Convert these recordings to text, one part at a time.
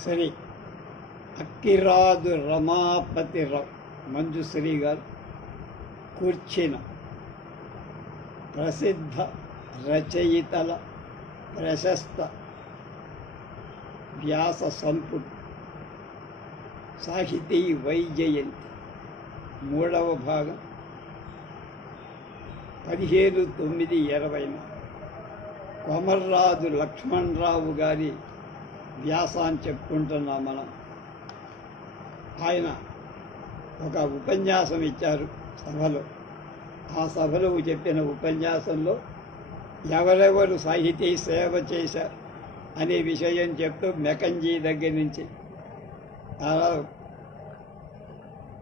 శ్రీ అక్కిరాజు రమాపతిరావు మంజుశ్రీ గారు కూర్చిన ప్రసిద్ధ రచయితల ప్రశస్త వ్యాస సంపుటి సాహితీ వైజయంతి 3వ భాగం 15/9/20 కొమర్రాజు లక్ష్మణరావు గారి వ్యాసాన్ని చెప్పుకుంటున్నాం మనం. ఆయన ఒక ఉపన్యాసం ఇచ్చారు సభలో. ఆ సభలో చెప్పిన ఉపన్యాసంలో ఎవరెవరు సాహితీ సేవ చేశారు అనే విషయం చెప్తూ మెకంజీ దగ్గర నుంచి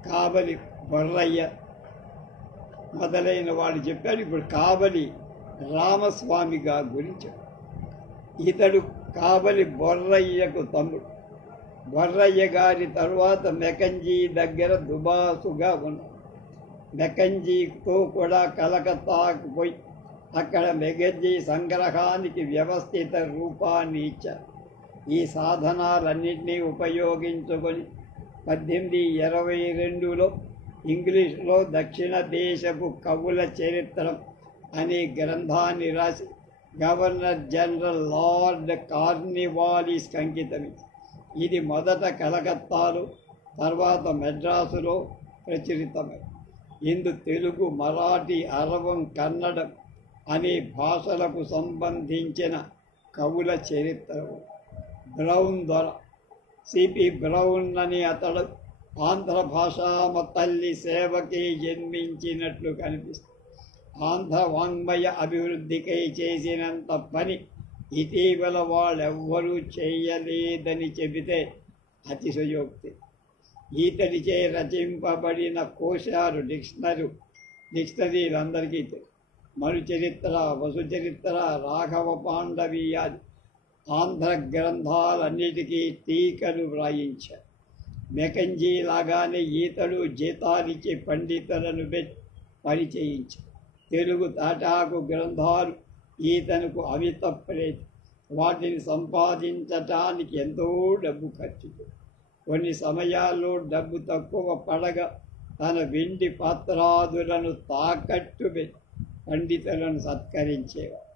కాబలి బొర్రయ్య మొదలైన వాళ్ళు చెప్పారు. ఇప్పుడు కాబలి రామస్వామి గారి గురించి. ఇతడు కాబలి బొర్రయ్యకు తమ్ముడు. బొర్రయ్య గారి తరువాత మెకంజీ దగ్గర దుబాసుగా ఉన్నాడు. మెకంజీతో కూడా కలకత్తాకు పోయి అక్కడ మెకంజీ సంగ్రహానికి వ్యవస్థిత రూపాన్ని ఇచ్చారు. ఈ సాధనాలన్నింటినీ ఉపయోగించుకొని 1822లో ఇంగ్లీష్లో దక్షిణ దేశపు కవుల చరిత్రం అనే గ్రంథాన్ని రాసి గవర్నర్ జనరల్ లార్డ్ కార్న్వాలిస్కి అంకితమింది. ఇది మొదట కలకత్తాలో, తర్వాత మెడ్రాసులో ప్రచురితమైంది. ఇందు తెలుగు, మరాఠీ, అరవం, కన్నడం అనే భాషలకు సంబంధించిన కవుల చరిత్ర. బ్రౌన్ దొర సిపి బ్రౌన్ అని అతడు ఆంధ్ర భాషామ తల్లి సేవకి జన్మించినట్లు కనిపిస్తుంది. ఆంధ్ర వాంగ్మయ అభివృద్ధికై చేసినంత పని ఇటీవల వాళ్ళెవ్వరూ చేయలేదని చెబితే అతిశయోక్తి. ఈతడిచే రచింపబడిన కోశాలు, డిక్షనరీలందరికీ మను చరిత్ర, వసు చరిత్ర, రాఘవ పాండవీయాది ఆంధ్ర గ్రంథాలన్నిటికీ టీకలు వ్రాయించారు. మెకంజీ లాగానే ఈతడు జీతాలిచ్చే పండితులను పరిచయించారు. తెలుగు తాటాకు గ్రంథాలు ఈతనుకు అమిత ప్రేతి. వాటిని సంపాదించటానికి ఎంతో డబ్బు ఖర్చు. కొన్ని సమయాల్లో డబ్బు తక్కువ పడగా తన వెండి పాత్రాదులను తాకట్టు పండితులను సత్కరించేవారు.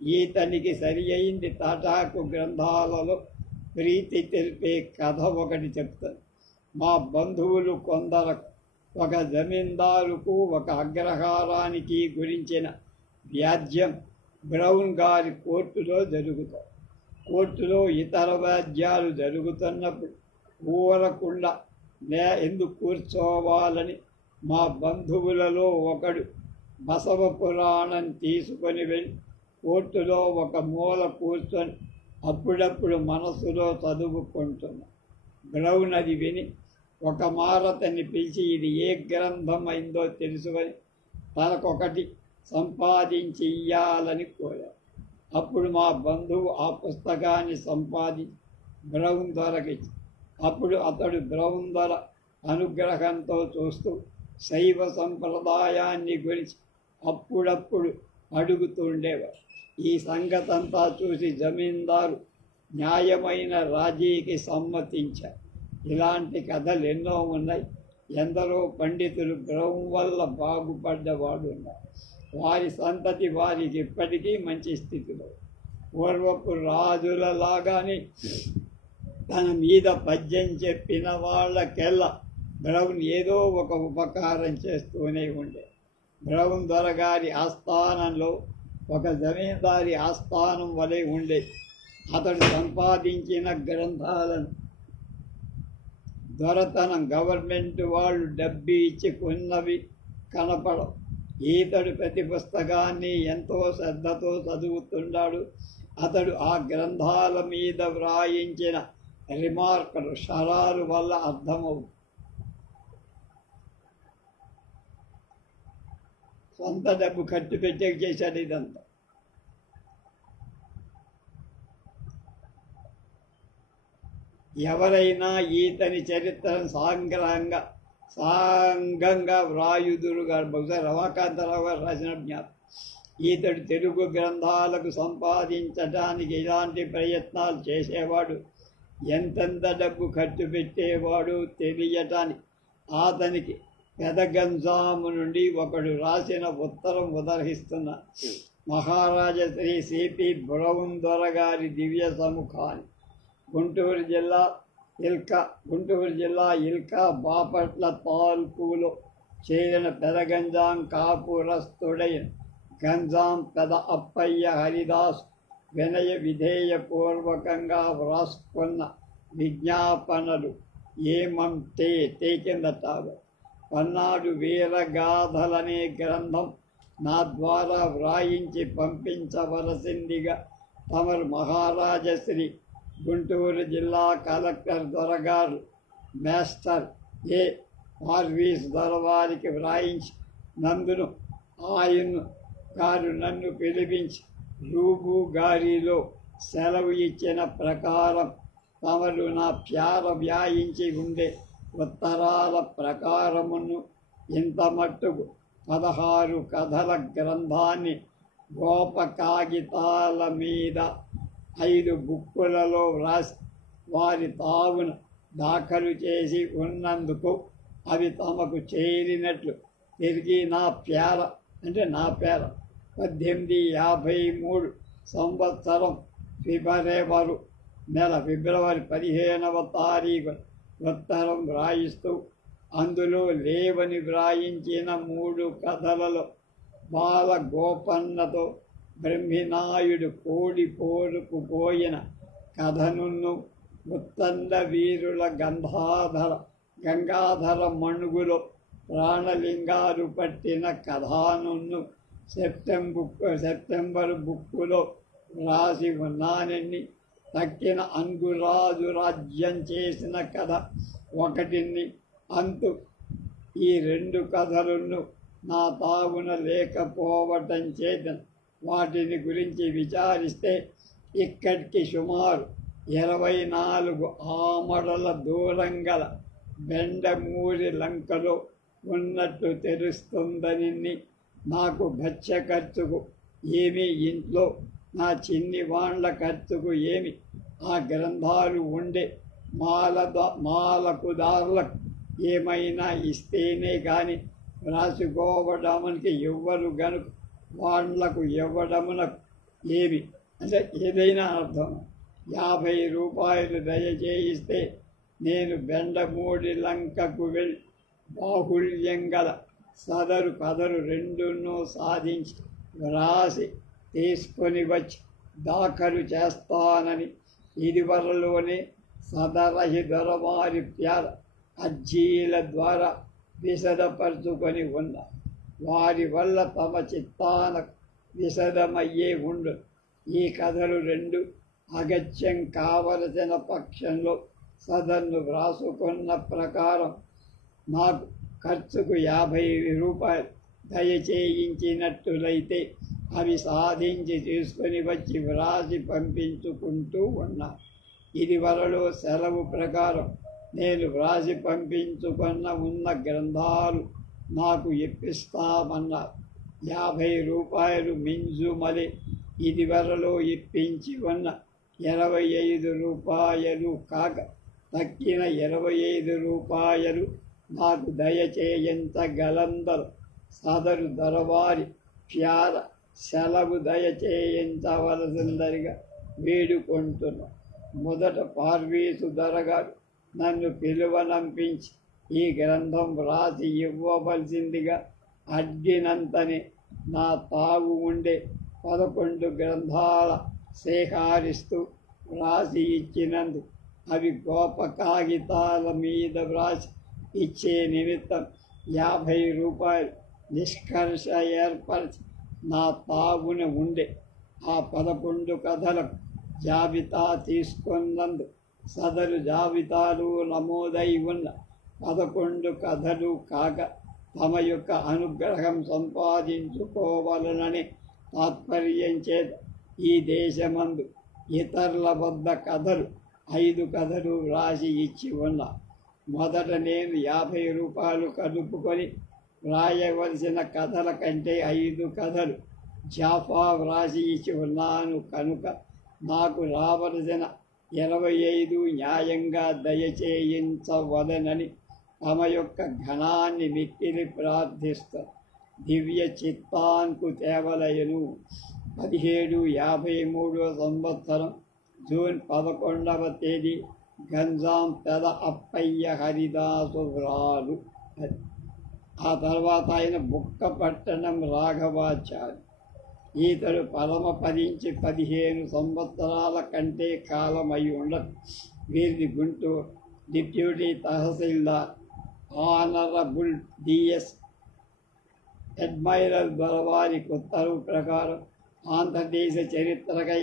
ఈతనికి సరి అయింది తాటాకు గ్రంథాలలో ప్రీతి తెలిపే కథ ఒకటి చెప్తాను. మా బంధువులు కొందరకు, ఒక జమీందారుకు, ఒక అగ్రహారానికి గురించిన వ్యాజ్యం బ్రౌన్ గారి కోర్టులో జరుగుతాయి. కోర్టులో ఇతర వ్యాజ్యాలు జరుగుతున్నప్పుడు ఊరకుండా ఎందుకు కూర్చోవాలని మా బంధువులలో ఒకడు బసవ పురాణం తీసుకొని వెళ్ళి కోర్టులో ఒక మూల కూర్చొని అప్పుడప్పుడు మనసులో చదువుకుంటున్నా. బ్రౌన్ అది విని ఒక మారతని పిలిచి ఇది ఏ గ్రంథం అయిందో తెలుసుకొని తనకొకటి సంపాదించి ఇయ్యాలని కోరారు. అప్పుడు మా బంధువు ఆ పుస్తకాన్ని సంపాదించి బ్రౌన్ దొరకిచ్చి, అప్పుడు అతడు బ్రౌన్ దొర అనుగ్రహంతో చూస్తూ శైవ సంప్రదాయాన్ని గురించి అప్పుడప్పుడు అడుగుతుండేవారు. ఈ సంగతంతా చూసి జమీందారు న్యాయమైన రాజీకి సమ్మతించారు. ఇలాంటి కథలు ఎన్నో ఉన్నాయి. ఎందరో పండితులు బ్రౌన్ వల్ల బాగుపడ్డవాడు ఉన్నారు. వారి సంతతి వారికి ఇప్పటికీ మంచి స్థితిలో. పూర్వపు రాజులలాగానే తన మీద పద్యం చెప్పిన వాళ్ళకెల్లా బ్రౌన్ ఏదో ఒక ఉపకారం చేస్తూనే ఉండే. బ్రౌన్ దొరగారి ఆస్థానంలో ఒక జమీందారి ఆస్థానం వలె ఉండేది. అతడు సంపాదించిన గ్రంథాలను దొరతనం గవర్నమెంట్ వాళ్ళు డబ్బు ఇచ్చి కొన్నవి కనపడవు. ఈతడు ప్రతి పుస్తకాన్ని ఎంతో శ్రద్ధతో చదువుతున్నాడు. అతడు ఆ గ్రంథాల మీద వ్రాయించిన రిమార్కులు, షరాలు వల్ల అర్థమవుతుంది. సొంత డబ్బు ఖర్చు పెట్టే చేశాడు ఇదంతా. ఎవరైనా ఈతని చరిత్రను సాంగంగా వ్రాయుదురుగా బహుశా రమాకాంతరావు గారు రాసిన జ్ఞాపకం. ఈతడు తెలుగు గ్రంథాలకు సంపాదించడానికి ఇలాంటి ప్రయత్నాలు చేసేవాడు ఎంతెంత డబ్బు ఖర్చు పెట్టేవాడో తెలియటానికి అతనికి పెదగంజాము నుండి ఒకడు రాసిన ఉత్తరం ఉదర్హిస్తున్న మహారాజా శ్రీ సిపి బ్రౌన్ దొరగారి దివ్య సముఖాన్ని గుంటూరు జిల్లా ఇల్కా బాపట్ల తాలూకులో చేరిన పెదగంజాం కాపురస్తుడైన గంజాం పెద అప్పయ్య హరిదాస్ వినయ విధేయపూర్వకంగా వ్రాసుకున్న విజ్ఞాపనలు ఏమంటే కిందటారు. పన్నాడు వీరగాథలనే గ్రంథం నా ద్వారా వ్రాయించి పంపించవలసిందిగా తమరు మహారాజశ్రీ గుంటూరు జిల్లా కలెక్టర్ దొరగారు మాస్టర్ ఏ పార్వీస్ దొరవారికి వ్రాయించి నందును ఆయన గారు నన్ను పిలిపించి రూబు గారిలో సెలవు ఇచ్చిన ప్రకారం తమరు నా ప్యార వ్యాయించి ఉండే ఉత్తరాల ప్రకారమును ఇంత మట్టుకు 16 కథల గ్రంథాన్ని గోప కాగితాల మీద 5 బుక్కులలో వ్రాసి వారి తావును దాఖలు చేసి ఉన్నందుకు అవి తమకు చేరినట్లు తిరిగి నా పేర 1853 సంవత్సరం ఫిబ్రవరి 15వ తారీఖు ఉత్తరం వ్రాయిస్తూ అందులో లేవని వ్రాయించిన 3 కథలలో బాలగోపన్నతో బ్రహ్మినాయుడు కోడి పోరుకుపోయిన కథనును ముత్తండ వీరుల గంగాధర మణుగులో ప్రాణలింగాలు పట్టిన కథానును సెప్టెంబర్ బుక్కులో వ్రాసి ఉన్నానని తక్కిన అంగురాజు రాజ్యం చేసిన కథ ఒకటిని అంతు ఈ 2 కథలను నా తావున లేకపోవటం చేత వాటిని గురించి విచారిస్తే ఇక్కడికి సుమారు 24 ఆమడల దూరం గల బెండమూరి లంకలో ఉన్నట్టు తెలుస్తుందని నాకు భక్ష్య ఖర్చుకు ఏమి ఇంట్లో నా చిన్ని వాండ్ల ఖర్చుకు ఏమి ఆ గ్రంథాలు ఉండే మాలకుదారులకు ఏమైనా ఇస్తేనే కానీ వ్రాసుకోవడానికి ఎవ్వరు గనుక వాండ్లకు ఇవ్వడమునకు ఏమి అంటే ఏదైనా అర్థం 50 రూపాయలు దయచేయిస్తే నేను బెండమూడి లంకకు వెళ్ళి బాహుళ్యం గల సదరు కథలు 2 సాధించి వ్రాసి తీసుకొని వచ్చి దాఖలు చేస్తానని ఇదివరలోనే సదరహి దొరవారి ప్యార అర్జీల ద్వారా విశదపరుచుకొని ఉన్న వారి వల్ల తమ చిత్తాన విశదమయ్యే ఉండు. ఈ కథలు 2 అగత్యం కావలసిన పక్షంలో సదన్ను వ్రాసుకున్న ప్రకారం నాకు ఖర్చుకు 50 రూపాయలు దయచేయించినట్టులైతే అవి సాధించి తీసుకొని వచ్చి వ్రాసి పంపించుకుంటూ ఉన్నా. ఇదివరలో సెలవు ప్రకారం నేను వ్రాసి పంపించుకున్న ఉన్న గ్రంథాలు నాకు ఇప్పిస్తామన్నారు. 50 రూపాయలు మింజుమలి ఇదివరలో ఇప్పించి ఉన్న 25 రూపాయలు కాక తక్కిన 25 రూపాయలు నాకు దయచేయించగలందరు సదరు దొరవారి ప్యార సెలవు దయచేయించవలసిందరిగా వేడుకుంటున్నా. మొదట పార్వీసు దొరగారు నన్ను పిలువనంపించి ఈ గ్రంథం వ్రాసి ఇవ్వవలసిందిగా అడ్డినంతనే నా తావు ఉండే 11 గ్రంథాల సేకరిస్తూ వ్రాసి ఇచ్చినందుకు అవి గోప కాగితాల మీద వ్రాసి ఇచ్చే నిమిత్తం 50 రూపాయలు నిష్కర్ష ఏర్పరిచి నా తావున ఉండే ఆ 11 కథలకు జాబితా తీసుకున్నందు సదరు జాబితాలు నమోదై ఉన్న 11 కథలు కాక తమ యొక్క అనుగ్రహం సంపాదించుకోవాలనని తాత్పర్యం చేత ఈ దేశమందు ఇతరుల వద్ద కథలు 5 కథలు వ్రాసి ఇచ్చి ఉన్నా. మొదట నేను 50 రూపాయలు కలుపుకొని వ్రాయవలసిన కథల కంటే 5 కథలు జాఫా వ్రాసి ఇచ్చి ఉన్నాను కనుక నాకు రావలసిన 25 న్యాయంగా దయచేయించవలనని తమ యొక్క ఘనాన్ని మిక్కిలి ప్రార్థిస్తారు. దివ్య చిత్తాంకు తేవలయను. 1753 సంవత్సరం జూన్ 11వ తేదీ గంజాం పెద అప్పయ్య హరిదాసు వ్రాలు. ఆ తర్వాత ఆయన బుక్కపట్టణం రాఘవాచార్య. ఈతడు పరమపదించి 15 సంవత్సరాల కంటే కాలమై ఉండదు. వీరిది గుంటూరు డిప్యూటీ తహసీల్దార్ ఆనరబుల్ డిఎస్ అడ్మైరల్ దొరవారి ఉత్తర్వు ప్రకారం ఆంధ్రదేశ చరిత్రకై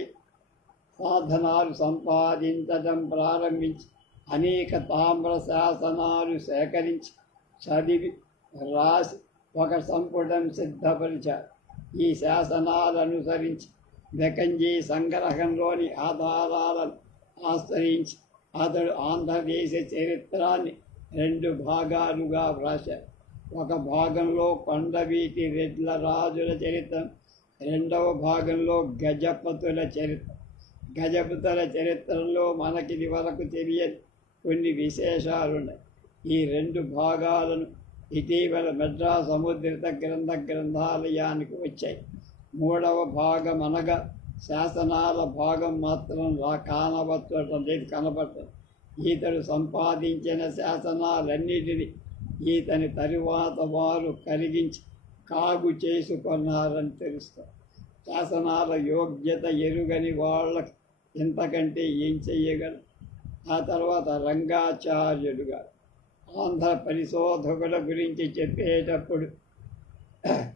సాధనాలు సంపాదించడం ప్రారంభించి అనేక తామ్ర శాసనాలు సేకరించి చదివి రాసి ఒక సంపుటం సిద్ధపరిచారు. ఈ శాసనాలు అనుసరించి మెకంజీ సంగ్రహంలోని ఆధారాలను ఆశ్రయించి అతడు ఆంధ్రదేశ చరిత్రాన్ని 2 భాగాలుగా వ్రాశారు. ఒక భాగంలో కొండవీటి రెడ్ల రాజుల చరిత్ర, రెండవ భాగంలో గజపతుల చరిత్ర. గజపతుల చరిత్రలో మనకిది వరకు తెలియని కొన్ని విశేషాలున్నాయి. ఈ 2 భాగాలను ఇటీవల మెడ్రాస్ సముద్రిత గ్రంథాలయానికి వచ్చాయి. 3వ భాగం అనగా శాసనాల భాగం మాత్రం కానవచ్చటం లేదు, కనపడటం. ఈతడు సంపాదించిన శాసనాలన్నిటినీ ఈతని తరువాత వారు కలిగించి కాగు చేసుకున్నారని తెలుస్తారు. శాసనాల యోగ్యత ఎరుగని వాళ్ళకి ఇంతకంటే ఏం చెయ్యగలరు? ఆ తర్వాత రంగాచార్యుడుగా ఆంధ్ర పరిశోధకుల గురించి చెప్పేటప్పుడు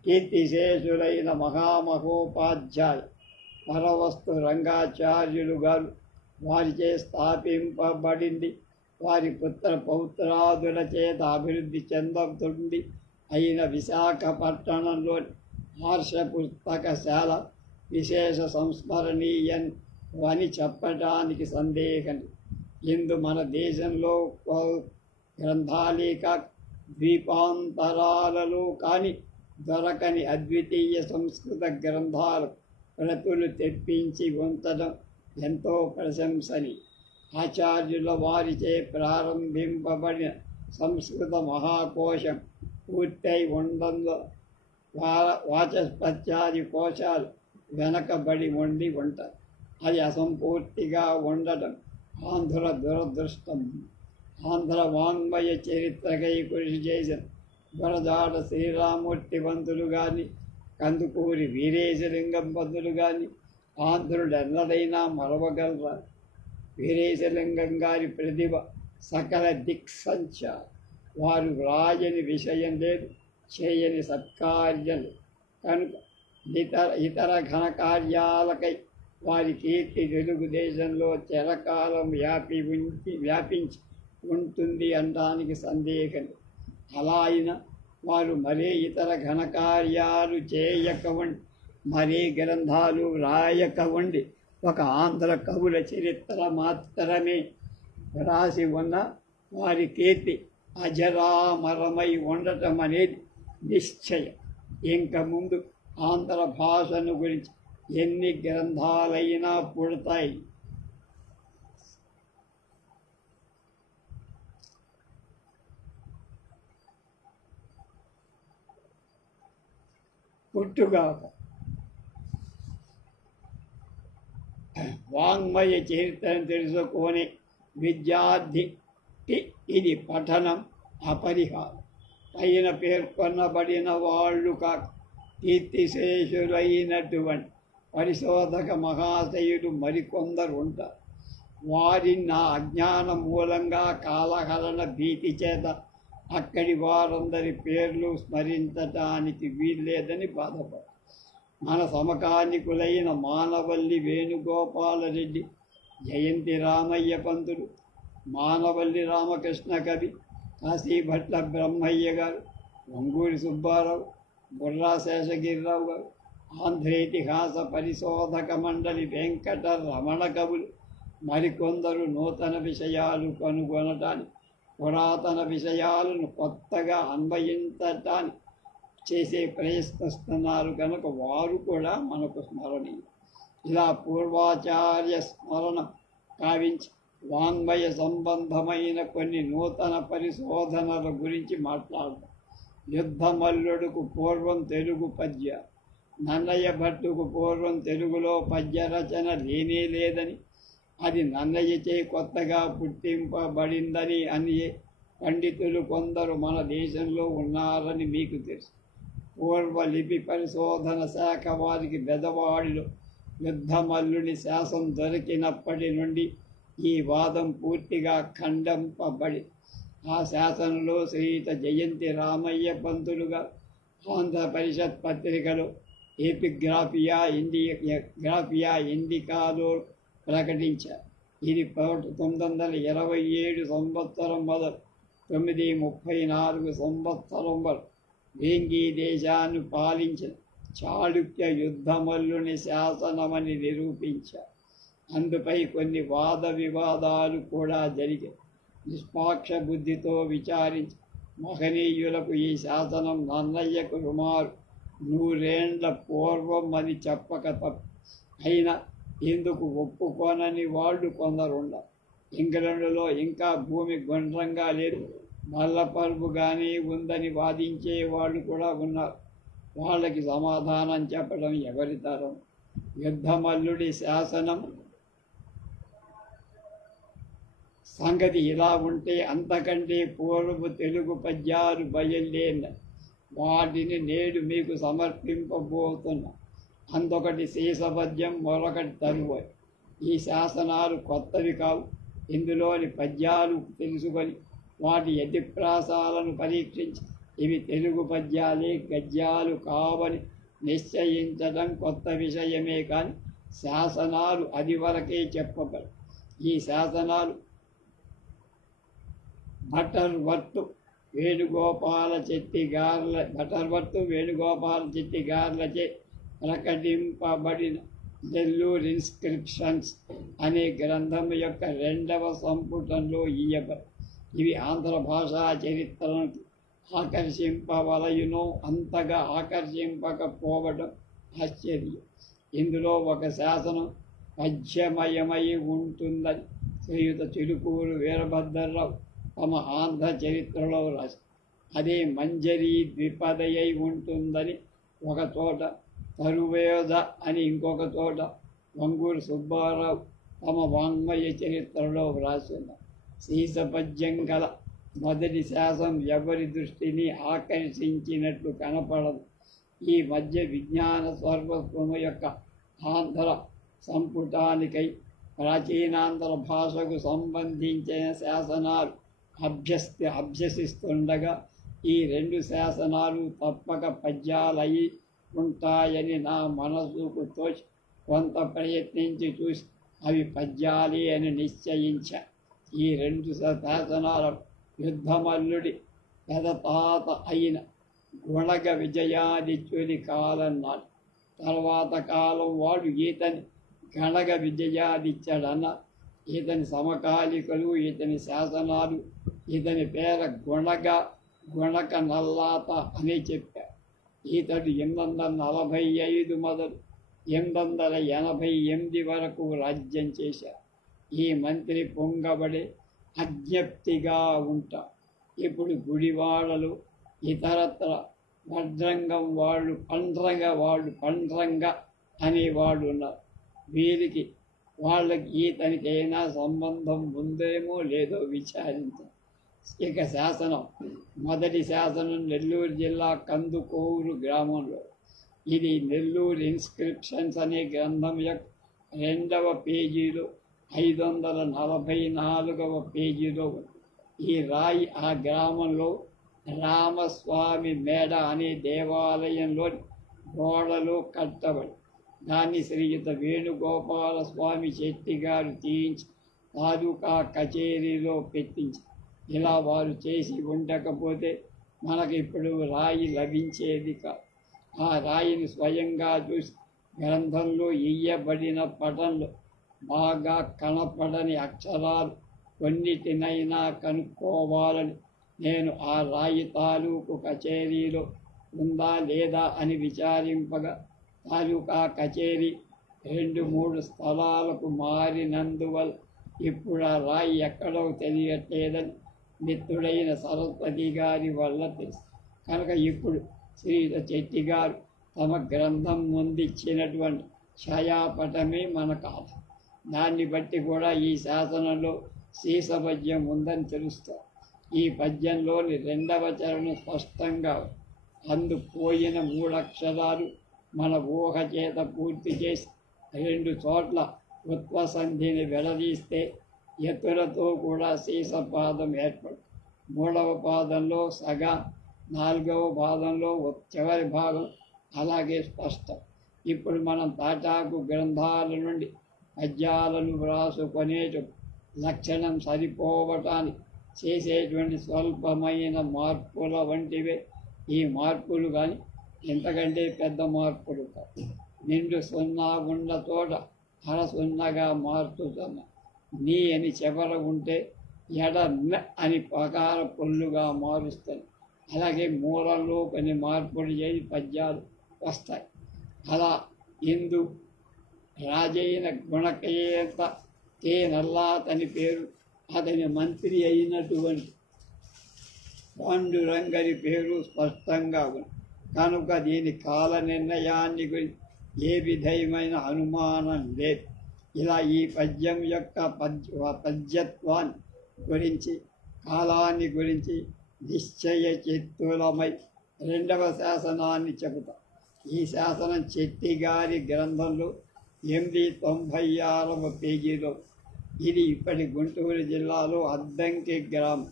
కీర్తిశేషులైన మహామహోపాధ్యాయ పరవస్తు రంగాచార్యులు గారు వారిచే స్థాపింపబడింది. వారి పుత్ర పౌత్రాదుల చేత అభివృద్ధి చెందుతుంది అయిన విశాఖపట్టణంలోని ఆర్ష పుస్తకశాల విశేష సంస్మరణీయం అని చెప్పడానికి సందేహం. ఇందు మన దేశంలో గ్రంథాలిక ద్వీపాంతరాలలో కానీ దొరకని అద్వితీయ సంస్కృత గ్రంథాలు ప్రతులు తెప్పించి ఉంచడం ఎంతో ప్రశంసని. ఆచార్యుల వారిచే ప్రారంభింపబడిన సంస్కృత మహాకోశం పూర్తయి ఉండడంలో వాచస్పత్యాది కోశాలు వెనకబడి ఉండి ఉంటాయి. అది అసంపూర్తిగా ఉండటం ఆంధ్ర దురదృష్టం. ఆంధ్ర వాంగ్మయ చరిత్రకై కృషి చేసిన గురజాడ శ్రీరామూర్తి పంతులు కానీ, కందుకూరి వీరేశలింగం పంతులు కానీ ఆంధ్రుడు ఎన్నడైనా మరవగలరా? వీరేశలింగం గారి ప్రతిభ సకల దిక్సంచారం. వారు వ్రాయని విషయం లేదు, చేయని సత్కార్యం కనుక ఇతర ఘనకార్యాలకై వారి కీర్తి తెలుగుదేశంలో చిరకాలం వ్యాపించి ఉంటుంది అనడానికి సందేహం. అలా అయినా వారు మరే ఇతర ఘనకార్యాలు చేయక ఉండి, మరే గ్రంథాలు వ్రాయక ఉండి ఒక ఆంధ్ర కవుల చరిత్ర మాత్రమే రాసి ఉన్న వారి కీర్తి అజరామరమై ఉండటం అనేది నిశ్చయం. ఇంక ముందు ఆంధ్ర భాషను గురించి ఎన్ని గ్రంథాలైనా పుడతాయి. పుట్టుగాక వాంగ్మయ చరిత్రను తెలుసుకొని విద్యార్థికి ఇది పఠనం అపరిహారం. పైన పేర్కొనబడిన వాళ్ళు కాక కీర్తిశేషులైనటువంటి పరిశోధక మహాశయులు మరికొందరు ఉంటారు. వారి నా అజ్ఞానం మూలంగా కాలహరణ భీతి చేత అక్కడి వారందరి పేర్లు స్మరించటానికి వీల్లేదని బాధపడు. మన సమకాలికులైన మానవల్లి వేణుగోపాలరెడ్డి, జయంతి రామయ్య పంతులు, మానవల్లి రామకృష్ణ కవి, కాశీభట్ల బ్రహ్మయ్య గారు, వంగూరి సుబ్బారావు, బుర్రా శేషగిరిరావు గారు, ఆంధ్రేతిహాస పరిశోధక మండలి వెంకట రమణ కవులు మరికొందరు నూతన విషయాలు కనుగొనటానికి, పురాతన విషయాలను కొత్తగా అన్వయించటానికి చేసే ప్రయత్నిస్తున్నారు కనుక వారు కూడా మనకు స్మరణీయం. ఇలా పూర్వాచార్య స్మరణం కావించి వాంగ్మయ సంబంధమైన కొన్ని నూతన పరిశోధనల గురించి మాట్లాడదాం. యుద్ధమల్లుడుకు పూర్వం తెలుగు పద్య, నన్నయ్య భట్టుకు పూర్వం తెలుగులో పద్య రచన లేనే లేదని, అది నన్నయ్యచే కొత్తగా పుట్టింపబడిందని అని పండితులు కొందరు మన దేశంలో ఉన్నారని మీకు తెలుసు. పూర్వ లిపి పరిశోధన శాఖ వారికి బెదవాడిలో యుద్ధమల్లుని శాసనం దొరికినప్పటి నుండి ఈ వాదం పూర్తిగా ఖండింపబడి, ఆ శాసనంలో శ్రీయుత జయంతి రామయ్య పంతులుగా ఆంధ్ర పరిషత్ పత్రికలో గ్రాఫియా ఇండికాలో ప్రకటించారు. ఇది 927 సంవత్సరం మొదలు 934 సంవత్సరం వరకు వేంగీ దేశాన్ని పాలించిన చాళుక్య యుద్ధమల్లుని శాసనమని నిరూపించారు. అందుపై కొన్ని వాద వివాదాలు కూడా జరిగాయి. నిష్పాక్ష బుద్ధితో విచారించి మహనీయులకు ఈ శాసనం నన్నయ్యకు సుమారు 100 ఏళ్ల పూర్వం అని చెప్పక తప్పు. అయినా ఇందుకు ఒప్పుకోనని వాళ్ళు కొందరున్నారు. ఇంగ్లండులో ఇంకా భూమి గుండ్రంగా లేదు, మల్లపరుపుగానే ఉందని వాదించే వాళ్ళు కూడా ఉన్నారు. వాళ్ళకి సమాధానం చెప్పడం ఎవరి తరం? యుద్ధమల్లుడి శాసనం సంగతి ఇలా ఉంటే అంతకంటే పూర్వపు తెలుగు పద్యాలు బయలుదేరిన వాటిని నేడు మీకు సమర్పింపబోతున్నా. అందొకటి శేషపద్యం, మరొకటి తరువాయి. ఈ శాసనాలు కొత్తవి కావు. ఇందులోని పద్యాలు తెలుసుకొని వాటి యతిప్రాసాలను పరీక్షించి ఇవి తెలుగు పద్యాలే, గద్యాలు కావని నిశ్చయించడం కొత్త విషయమే. కానీ శాసనాలు అది వరకే చెప్పబడి, ఈ శాసనాలు బటర్వర్త్ వేణుగోపాల చెట్టి గార్లచే ప్రకటింపబడిన నెల్లూరు ఇన్స్క్రిప్షన్స్ అనే గ్రంథం యొక్క 2వ సంపుటంలో ఇయ్యబడి, ఇవి ఆంధ్ర భాషా చరిత్రను ఆకర్షింపవలయునో అంతగా ఆకర్షింపకపోవడం ఆశ్చర్యం. ఇందులో ఒక శాసనం పద్యమయమై ఉంటుందని శ్రీయుత చిలుకూరు వీరభద్రరావు తమ ఆంధ్ర చరిత్రలో రాసి, అదే మంజరీ ద్విపదయై ఉంటుందని ఒక చోట, తరువేద అని ఇంకొక చోట వంగూరు సుబ్బారావు తమ వాంగ్మయ చరిత్రలో వ్రాస్తున్నారు. శీసపద్యం గల మొదటి శాసనం ఎవరి దృష్టిని ఆకర్షించినట్లు కనపడదు. ఈ మధ్య విజ్ఞాన సర్వస్వము యొక్క ఆంధ్ర సంపుటానికై ప్రాచీనాంధ్ర భాషకు సంబంధించిన శాసనాలు అభ్యసిస్తుండగా ఈ 2 శాసనాలు తప్పక పద్యాలయి ఉంటాయని నా మనసుకు తోచి కొంత ప్రయత్నించి చూసి అవి పద్యాలే అని నిశ్చయించా. ఈ 2 శాసనాల యుద్ధమల్లుడి పెదతాత అయిన గుణగ విజయాదిత్యుని కాలం నాడు. తర్వాత కాలం వాడు ఈతని గణగ విజయాదిత్యుడన్న. ఈతని సమకాలికలు ఇతని శాసనాలు ఇతని పేర గుణక నల్లాత అని చెప్పారు. ఈతడు 845 మొదలు 888 వరకు రాజ్యం చేశారు. ఈ మంత్రి పొంగబడే అజ్ఞప్తిగా ఉంటా. ఇప్పుడు గుడివాడలు ఇతరత్ర పండ్రంగ అనేవాళ్ళు ఉన్నారు. వీరికి వాళ్ళకి ఈతనికైనా సంబంధం ఉందేమో లేదో విచారించారు. ఇక శాసనం, మొదటి శాసనం నెల్లూరు జిల్లా కందుకూరు గ్రామంలో. ఇది నెల్లూరు ఇన్స్క్రిప్షన్స్ అనే గ్రంథం యొక్క 2వ పేజీలో 544వ పేజీలో ఉంది. ఈ రాయి ఆ గ్రామంలో రామస్వామి మేడ అనే దేవాలయంలోని గోడలో కట్టబడి, దాన్ని శ్రీయుత వేణుగోపాల స్వామి చెట్టి గారు తీయించి తాలూకా కచేరీలో పెట్టించి, ఇలా వారు చేసి ఉండకపోతే మనకి ఇప్పుడు రాయి లభించేది కాదు. ఆ రాయిని స్వయంగా చూసి గ్రంథంలో ఇయ్యబడిన పటంలో బాగా కనపడని అక్షరాలు కొన్నిటినైనా కనుక్కోవాలని నేను ఆ రాయి తాలూకు కచేరీలో ఉందా లేదా అని విచారింపగా, తాలూకా కచేరీ 2-3 స్థలాలకు మారినందువల్ల ఇప్పుడు ఆ రాయి ఎక్కడో తెలియట్లేదని మిత్రుడైన సరస్వతి గారి వల్ల తెలుసు. కనుక ఇప్పుడు శ్రీధ చెట్టి గారు తమ గ్రంథం ముందిచ్చినటువంటి ఛాయాపటమే మన కాదు. దాన్ని బట్టి కూడా ఈ శాసనంలో శీసపద్యం ఉందని తెలుస్తారు. ఈ పద్యంలోని 2వ చరణం స్పష్టంగా అందుపోయిన 3 అక్షరాలు మన ఊహ చేత పూర్తి చేసి 2 చోట్ల ఉత్వసంధిని వెడదీస్తే ఎత్తులతో కూడా శీసపాదం ఏర్పడుతుంది. 3వ పాదంలో సగ, 4వ పాదంలో చివరి భాగం అలాగే స్పష్టం. ఇప్పుడు మనం తాటాకు గ్రంథాల నుండి పద్యాలను వ్రాసుకునేటప్పుడు లక్షణం సరిపోవటానికి చేసేటువంటి స్వల్పమైన మార్పుల వంటివే ఈ మార్పులు. కానీ ఇంతకంటే పెద్ద మార్పులు కాదు. నిండు 0 ఉన్న చోట అర 0గా మార్చుతున్నా. నీ అని చివర ఉంటే ఎడ అని పకార పొల్లుగా మారుస్తాను. అలాగే మూలంలో కొన్ని మార్పులు చేసి పద్యాలు వస్తాయి. అలా ఇందు రాజైన గుణకేత కే నల్లా అతని పేరు, అతని మంత్రి అయినటువంటి పాండురంగని పేరు స్పష్టంగా ఉంది. కనుక దీని కాల నిర్ణయాన్ని గురించి ఏ విధమైన అనుమానం లేదు. ఇలా ఈ పద్యం యొక్క పద్యత్వాన్ని గురించి, కాలాన్ని గురించి నిశ్చయ చిత్తులమై 2వ శాసనాన్ని చెబుతాం. ఈ శాసనం చెట్టి గారి గ్రంథంలో 896వ పేజీలో. ఇది ఇప్పటి గుంటూరు జిల్లాలో అద్దంకి గ్రామం.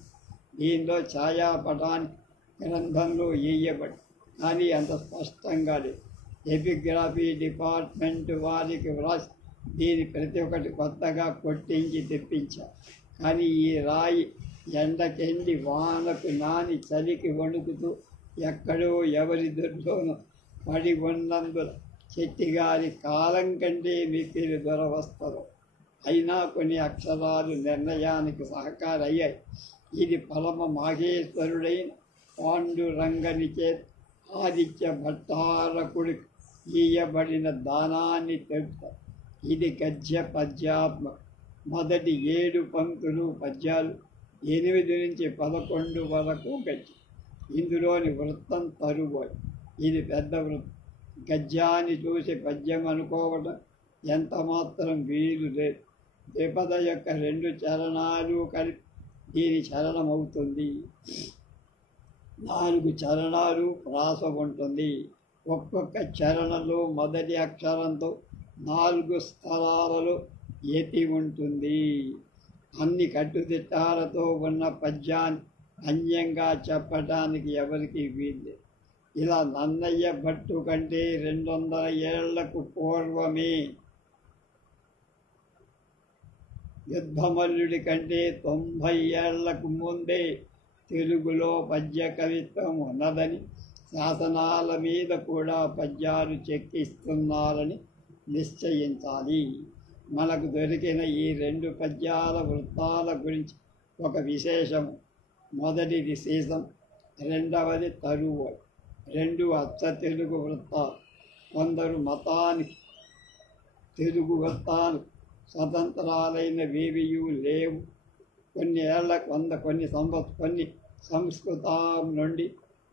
దీనిలో ఛాయాపటాన్ని గ్రంథంలో వేయబడి కానీ అంత స్పష్టంగా లేదు. ఎపిగ్రఫీ డిపార్ట్మెంట్ వారికి వ్రాసి దీని ప్రతి ఒక్కటి కొత్తగా కొట్టించి తెప్పించారు. కానీ ఈ రాయి ఎండకెండి వానకు నాని చలికి వణుకుతూ ఎక్కడో ఎవరి దొడ్లోనూ పడి ఉన్నందున చెట్టిగారి కాలం కంటే మిక్కిలి దురవస్థలు. అయినా కొన్ని అక్షరాలు నిర్ణయానికి సహకారయ్యాయి. ఇది పరమ మాహేశ్వరుడైన పాండురంగని చేత ఆదిత్య భట్టారకుడి ఇయ్యబడిన దానాన్ని తెలుపుతారు. ఇది గద్య పద్యాత్మక. మొదటి 7 పంక్తులు పద్యాలు 8 నుంచి 11 వరకు గద్యం. ఇందులోని వృత్తం తరువాయి. ఇది పెద్ద వృత్తం. గద్యాన్ని చూసి పద్యం అనుకోవడం ఎంత మాత్రం వీలు లేదు. ద్విపద యొక్క 2 చరణాలు కలిపి దీని చరణమవుతుంది. 4 చరణాలు ప్రాస ఉంటుంది. ఒక్కొక్క చరణంలో మొదటి అక్షరంతో 4 స్థలాలలో యతి ఉంటుంది. అన్ని కట్టుదిట్టాలతో ఉన్న పద్యాన్ని అన్యంగా చెప్పటానికి ఎవరికి వీలు. ఇలా నన్నయ్య భట్టు కంటే 200 ఏళ్లకు పూర్వమే, యుద్ధమల్లుడి కంటే 90 ఏళ్లకు ముందే తెలుగులో పద్య కవిత్వం ఉన్నదని, శాసనాల మీద కూడా పద్యాలు చెక్కిస్తున్నారని నిశ్చయించాలి. మనకు దొరికిన ఈ 2 పద్యాల వృత్తాల గురించి ఒక విశేషము. మొదటిది సీసం, 2వది తరువాయి. 2 అచ్చ తెలుగు వృత్తాలు. కొందరు మతానికి తెలుగు వృత్తాలు స్వతంత్రాలైన వేవియు లేవు. కొన్ని సంస్కృతం నుండి,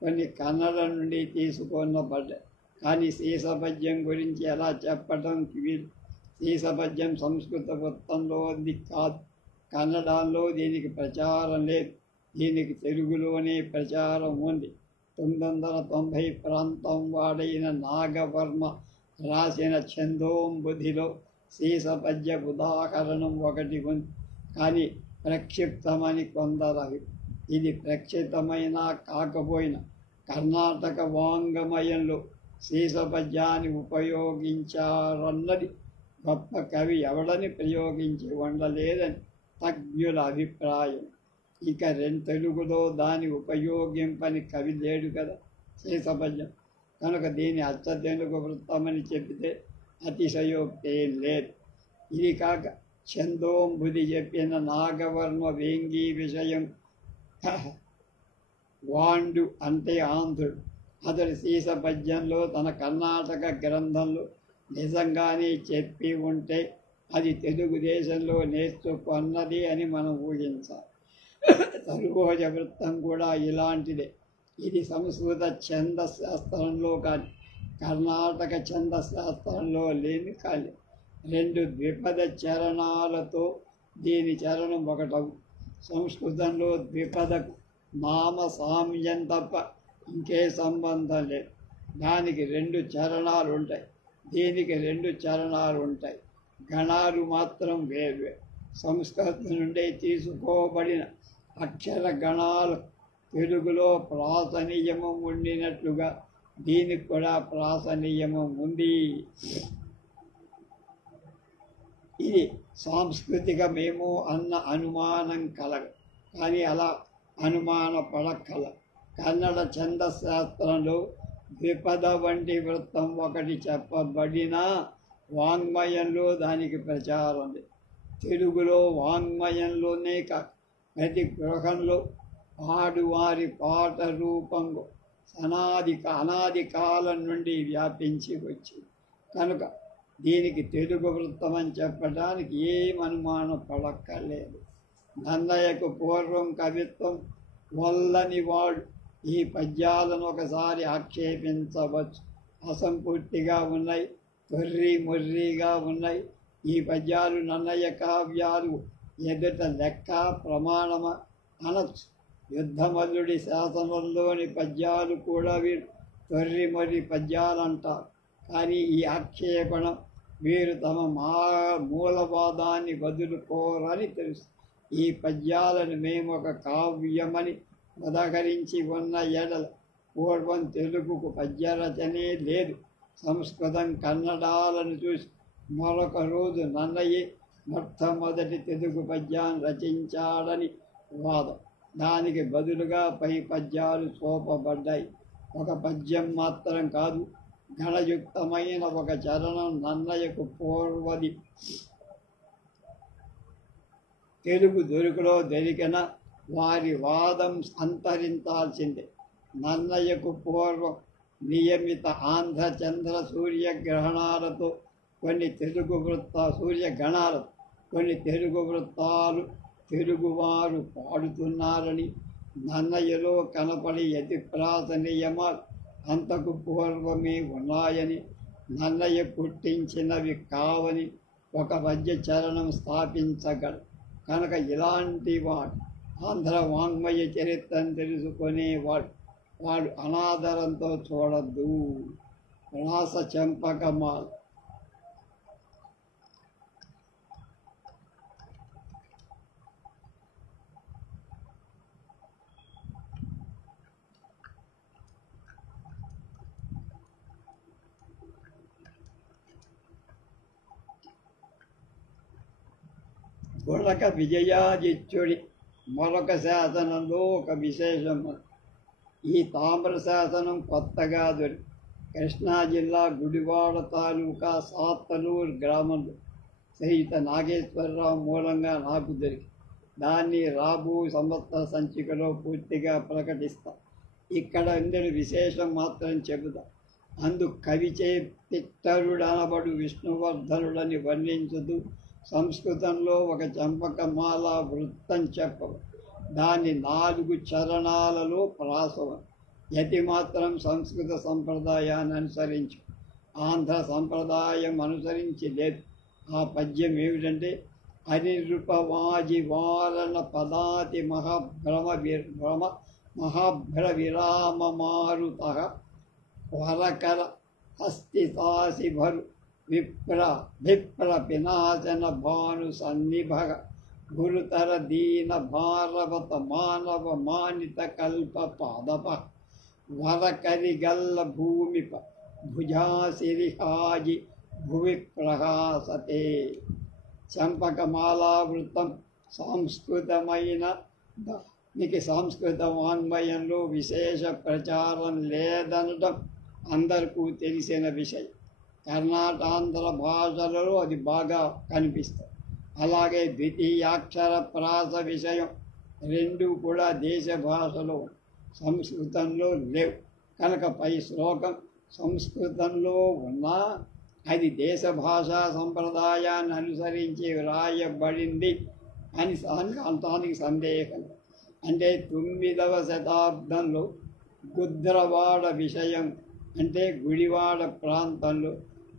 కొన్ని కన్నడ నుండి తీసుకొనబడ్డాయి. కానీ శీసపద్యం గురించి ఎలా చెప్పడం వీలు? శీసపద్యం సంస్కృత వృత్తంలోది కాదు. కన్నడంలో దీనికి ప్రచారం లేదు. దీనికి తెలుగులోనే ప్రచారం ఉంది. 990 ప్రాంతం వాడైన నాగవర్మ రాసిన ఛందోంబుధిలో శీసపద్య ఉదాహరణం ఒకటి ఉంది. కానీ ప్రక్షిప్తమని కొందరు. ఇది ప్రక్షిప్తమైనా కాకపోయినా కర్ణాటక వాంగమయంలో శీసపద్యాన్ని ఉపయోగించారన్నది గొప్ప కవి ఎవడని ప్రయోగించి ఉండలేదని తజ్ఞుల అభిప్రాయం. ఇక తెలుగులో దాన్ని ఉపయోగింపని కవి లేడు కదా శీసపద్యం. కనుక దీని అచ్చ తెలుగు వృత్తమని చెబితే అతిశయోక్తి ఏం లేదు. ఇది కాక ఛందోంబుధి చెప్పిన నాగవర్మ వేంగి విషయం వాండు అంటే ఆంధ్రుడు. అతడు శీసపద్యంలో తన కర్ణాటక గ్రంథంలో నిజంగానే చెప్పి ఉంటే అది తెలుగుదేశంలో నేర్చుకున్నది అని మనం ఊహించాలి. తరుగోజ వృత్తం కూడా ఇలాంటిదే. ఇది సంస్కృత ఛందశాస్త్రంలో కానీ కర్ణాటక ఛందశాస్త్రంలో లేని కాలి. 2 ద్విపద చరణాలతో దీని చరణం ఒకటవు. సంస్కృతంలో ద్విపదకు నామ సామ్యం తప్ప ఇంకే సంబంధం లేదు. దానికి 2 చరణాలు ఉంటాయి, దీనికి 2 చరణాలు ఉంటాయి. గణాలు మాత్రం వేరు. సంస్కృతం నుండి తీసుకోబడిన అక్షర గణాలు తెలుగులో ప్రాస నియమం ఉండినట్లుగా దీనికి కూడా ప్రాస నియమం ఉంది. ఇది సాంస్కృతికమేమో అన్న అనుమానం కలగదు, కానీ అలా అనుమాన పడకల. కన్నడ ఛందశాస్త్రంలో ద్విపద వంటి వృత్తం ఒకటి చెప్పబడినా వాంగ్మయంలో దానికి ప్రచారం లేదు. తెలుగులో వాంగ్మయంలోనే కాక ప్రతి గృహంలో ఆడువారి పాట రూపంలో అనాది కాలం నుండి వ్యాపించి వచ్చింది కనుక దీనికి తెలుగు వృత్తం అని చెప్పడానికి ఏం అనుమానం పడక్కర్లేదు. నన్నయ్యకు పూర్వం కవిత్వం వల్లని వాడు. ఈ పద్యాలను ఒకసారి ఆక్షేపించవచ్చు. అసంపూర్తిగా ఉన్నాయి, తొర్రి మొర్రిగా ఉన్నాయి. ఈ పద్యాలు నన్నయ్య కావ్యాలు ఎదుట లెక్క ప్రమాణమా అనొచ్చు. యుద్ధమల్లుడి శాసనంలోని పద్యాలు కూడా వీరు తొర్రి మొర్రి పద్యాలంటారు. కానీ ఈ ఆక్షేపణ వీరు తమ మూలవాదాన్ని వదులుకోరని తెలుసు. ఈ పద్యాలను మేము ఒక కావ్యమని ఉదహరించి ఉన్న ఎడల పూర్వం తెలుగుకు పద్యరచనే లేదు. సంస్కృతం కన్నడాలను చూసి మరొక రోజు నన్నయ్య మొట్టమొదటి తెలుగు పద్యాన్ని రచించాడని వాదం. దానికి బదులుగా పై పద్యాలు చూపబడ్డాయి. ఒక పద్యం మాత్రం కాదు, గణయుక్తమైన ఒక చరణం నన్నయ్యకు పూర్వది. తెలుగు దొరికిన వారి వాదం అంతరించాల్సిందే. నన్నయ్యకు పూర్వం నియమిత ఆంధ్ర చంద్ర సూర్యగ్రహణాలతో కొన్ని తెలుగు సూర్యగణాలతో కొన్ని తెలుగు వృత్తాలు తెలుగువారు పాడుతున్నారని నన్నయ్యలో కనపడి యతిప్రాస నియమాలు అంతకు పూర్వమే ఉన్నాయని, నన్నయ్య పుట్టించినవి కావని ఒక పద్య చరణం స్థాపించగలరు. కనుక ఇలాంటి వాడు ఆంధ్ర వాంగ్మయ చరిత్రను తెలుసుకునేవాడు వాడు అనాదరంతో చూడద్దు. రాస చెంపకమాల గుళక విజయాదిత్యుడి మరొక శాసనంలో ఒక విశేషం. ఈ తామ్ర శాసనం కొత్తగా దొరికి కృష్ణా జిల్లా గుడివాడ తాలూకా సాత్తలూరు గ్రామంలో సహిత నాగేశ్వరరావు మూలంగా నాకు దొరికి దాన్ని రాబో సంవత్సర సంచికలో పూర్తిగా ప్రకటిస్తా. ఇక్కడ ఇందులో విశేషం మాత్రం చెబుతా. అందు కవిచే పిత్తరుడనబడు విష్ణువర్ధనుడని వర్ణించుతూ సంస్కృతంలో ఒక చంపకమాల వృత్తం చెప్పవు. దాన్ని 4 చరణాలలో ప్రాసవం. యతి మాత్రం సంస్కృత సంప్రదాయాన్ని అనుసరించు, ఆంధ్ర సంప్రదాయం అనుసరించి లేదు. ఆ పద్యం ఏమిటంటే అనిరుపవాజి వారణ పదాతి మహాభ్ర విరామ మారుత వరకర హస్తితాసి భరు విప్ర పినాశన భాను సన్నిభగ గురుతర దీన భారవత మానవ మానిత కల్ప పాదప వరకరిగల్ల భూమిప భుజాసిరిహాజి భువి ప్రహాసతే. చంపకమాలావృత్తం సంస్కృతమైన దానికి సంస్కృత వాంగ్మయంలో విశేష ప్రచారం లేదనడం అందరికీ తెలిసిన విషయం. కర్ణాటాంధ్ర భాషలలో అది బాగా కనిపిస్తుంది. అలాగే ద్వితీయాక్షర ప్రాస విషయం 2 కూడా దేశ భాషలో సంస్కృతంలో లేవు. కనుక పై శ్లోకం సంస్కృతంలో ఉన్నా అది దేశ భాషా సంప్రదాయాన్ని అనుసరించి వ్రాయబడింది అని అంతానికి సందేహం. అంటే 9వ శతాబ్దంలో గుద్రవాడ విషయం అంటే గుడివాడ ప్రాంతంలో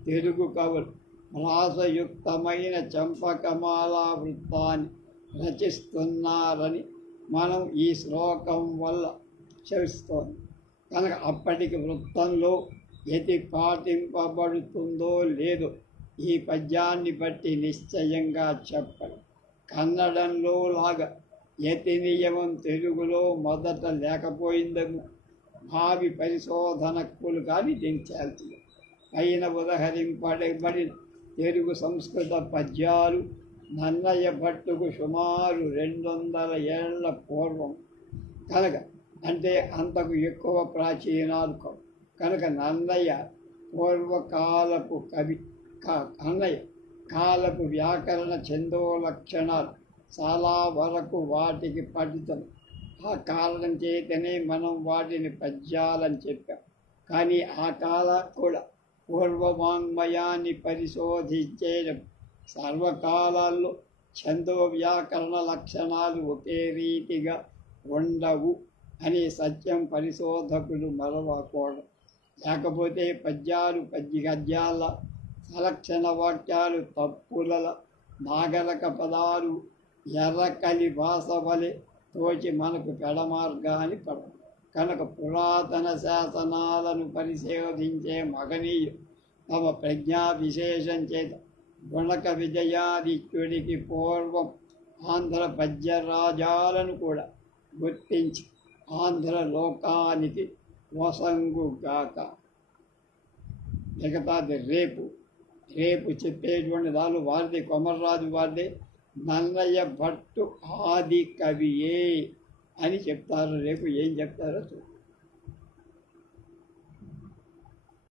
తెలుగు కవులు రాసయుక్తమైన చంపకమాలా వృత్తాన్ని రచిస్తున్నారని మనం ఈ శ్లోకం వల్ల తెలుస్తోంది. కనుక అప్పటికి వృత్తంలో యతి పాటింపబడుతుందో లేదో ఈ పద్యాన్ని బట్టి నిశ్చయంగా చెప్పడం. కన్నడంలో లాగా యతి నియమం తెలుగులో మొదట లేకపోయిందేమో భావి పరిశోధనకులు కానీ దించాల్సి. పైన ఉదహరింపబడిన తెలుగు సంస్కృత పద్యాలు నన్నయ్య భట్టుకు సుమారు 200 ఏళ్ల పూర్వం కనుక, అంటే అంతకు ఎక్కువ ప్రాచీనాలు కనుక నన్నయ్య పూర్వకాలపు కవి. అన్నయ్య కాలపు వ్యాకరణ ఛందో లక్షణాలు చాలా వరకు వాటికి పఠితం. ఆ కారణం చేతనే మనం వాటిని పద్యాలని చెప్పాం. కానీ ఆ కాలం కూడా పూర్వవాంగ్మయాన్ని పరిశోధించేయడం సర్వకాలాల్లో ఛందో వ్యాకరణ లక్షణాలు ఒకే రీతిగా ఉండవు అనే సత్యం పరిశోధకులు మరవకూడదు. లేకపోతే పద్యాలు గద్యాల సలక్షణ వాక్యాలు తప్పుల నాగరక పదాలు ఎర్రకలి భాష వలె తోచి మనకు పెడమార్గాన్ని పడవు. కనుక పురాతన శాసనాలను పరిశోధించే మగనీయులు తమ ప్రజ్ఞా విశేషం చేత గుణక విజయాదిత్యుడికి పూర్వం ఆంధ్ర పద్యరాజాలను కూడా గుర్తించి ఆంధ్ర లోకానికి వసంగుగాక. మిగతాది రేపు చెప్పేటువంటి దాని వారిది కొమర్రాజు వారిదే. నన్నయ్య భట్టు ఆది కవియే అని చెప్తారు. రేపు ఏం చెప్తారో చూద్దాం.